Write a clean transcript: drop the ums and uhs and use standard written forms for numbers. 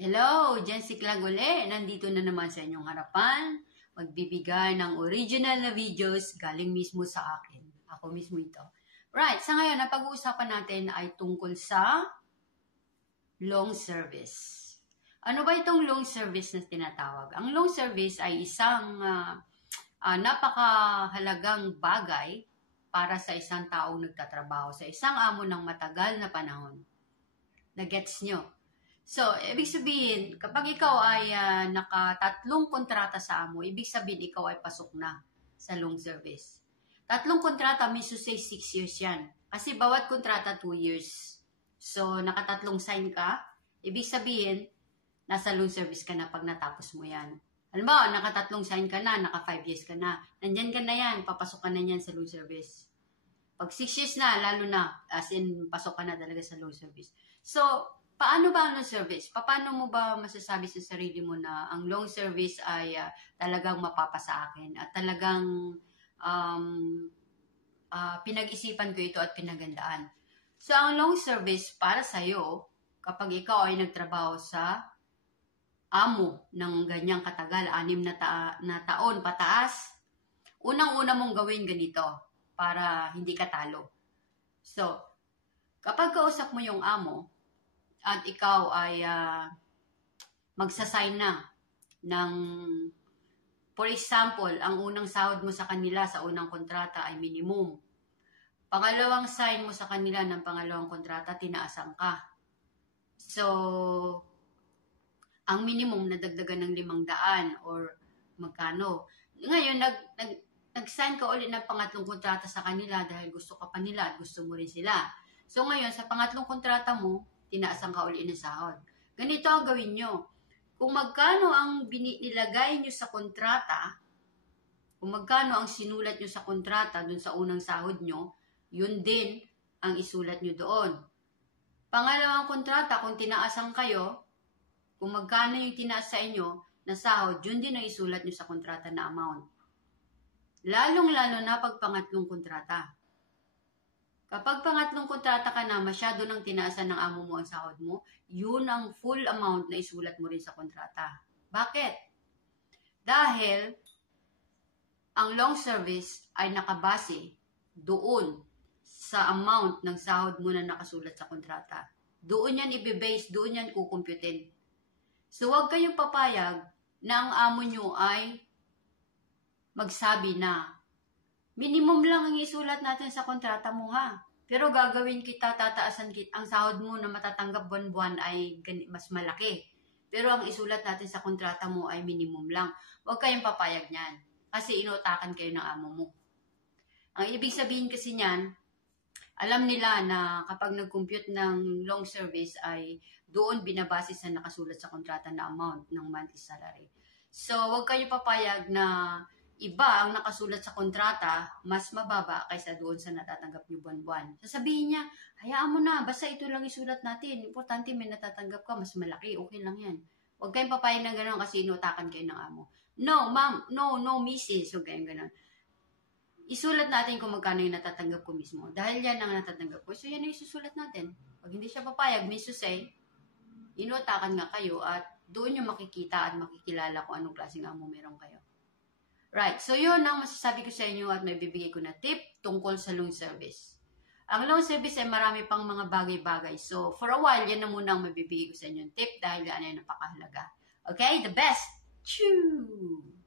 Hello, Jency Clag uli. Nandito na naman sa inyong harapan. Magbibigay ng original na videos galing mismo sa akin. Ako mismo ito. Right, sa ngayon, ang pag-uusapan natin ay tungkol sa long service. Ano ba itong long service na tinatawag? Ang long service ay isang napakahalagang bagay para sa isang taong nagtatrabaho, sa isang amo ng matagal na panahon. Na-gets nyo? So, ibig sabihin, kapag ikaw ay nakatatlong kontrata sa amo, ibig sabihin ikaw ay pasok na sa long service. Tatlong kontrata, means to say 6 years yan. Kasi bawat kontrata 2 years. So, nakatatlong sign ka, ibig sabihin, nasa long service ka na pag natapos mo yan. Alam mo, nakatatlong sign ka na, naka 5 years ka na. Nandyan ka na yan, papasok ka na yan sa long service. Pag 6 years na, lalo na, as in, pasok ka na talaga sa long service. So, paano ba ang long service? Paano mo ba masasabi sa sarili mo na ang long service ay talagang mapapasa akin at talagang pinag-isipan ko ito at pinagandaan? So, ang long service para sa'yo, kapag ikaw ay nagtrabaho sa amo ng ganyang katagal, 6 na taon pataas, unang-una mong gawin ganito para hindi ka talo. So, kapag kausap mo yung amo, at ikaw ay magsasign na ng, for example, ang unang sahod mo sa kanila sa unang kontrata ay minimum. Pangalawang sign mo sa kanila ng pangalawang kontrata, tinaasan ka. So, ang minimum nadagdagan ng 500 or magkano. Ngayon, nag-sign ka ulit ng pangatlong kontrata sa kanila dahil gusto ka pa nila at gusto mo rin sila. So, ngayon, sa pangatlong kontrata mo, tinaasan ka ulit ng sahod. Ganito ang gawin nyo. Kung magkano ang nilagay nyo sa kontrata, kung magkano ang sinulat nyo sa kontrata dun sa unang sahod nyo, yun din ang isulat nyo doon. Pangalawang kontrata, kung tinaasan kayo, kung magkano yung tinaas sa inyo na sahod, yun din ang isulat nyo sa kontrata na amount. Lalong-lalo na pag pangatlong kontrata. Kapag pangatlong kontrata ka na, masyado nang tinaasan ng amo mo ang sahod mo, yun ang full amount na isulat mo rin sa kontrata. Bakit? Dahil ang long service ay nakabase doon sa amount ng sahod mo na nakasulat sa kontrata. Doon yan i-base, doon yan kukumputin. So, huwag kayong papayag na ang amo nyo ay magsabi na minimum lang ang isulat natin sa kontrata mo ha. Pero gagawin kita, tataasan kita, ang sahod mo na matatanggap buwan-buwan ay mas malaki. Pero ang isulat natin sa kontrata mo ay minimum lang. Huwag kayong papayag niyan. Kasi inutakan kayo ng amo mo. Ang ibig sabihin kasi niyan, alam nila na kapag nag-compute ng long service ay doon binabase sa nakasulat sa kontrata na amount ng monthly salary. So, huwag kayong papayag na iba ang nakasulat sa kontrata, mas mababa kaysa doon sa natatanggap niyo buwan-buwan. Sasabihin niya, hayaan mo na, basta ito lang isulat natin. Importante may natatanggap ka, mas malaki, okay lang yan. Huwag kayong papayag ng gano'n kasi inutakan kayo ng amo. No, ma'am, no, missis, huwag kayong gano'n. Isulat natin kung magkano yung natatanggap ko mismo. Dahil yan ang natatanggap ko, so yan ang isusulat natin. Pag hindi siya papayag, may susay, inutakan nga kayo at doon yung makikita at makikilala kung anong klaseng amo meron kayo. Right, so yun ang masasabi ko sa inyo at may bibigay ko na tip tungkol sa loan service. Ang loan service ay marami pang mga bagay-bagay. So, for a while, yan na muna ang mabibigay ko sa inyo tip dahil yan ay napakahalaga. Okay, the best! Choo!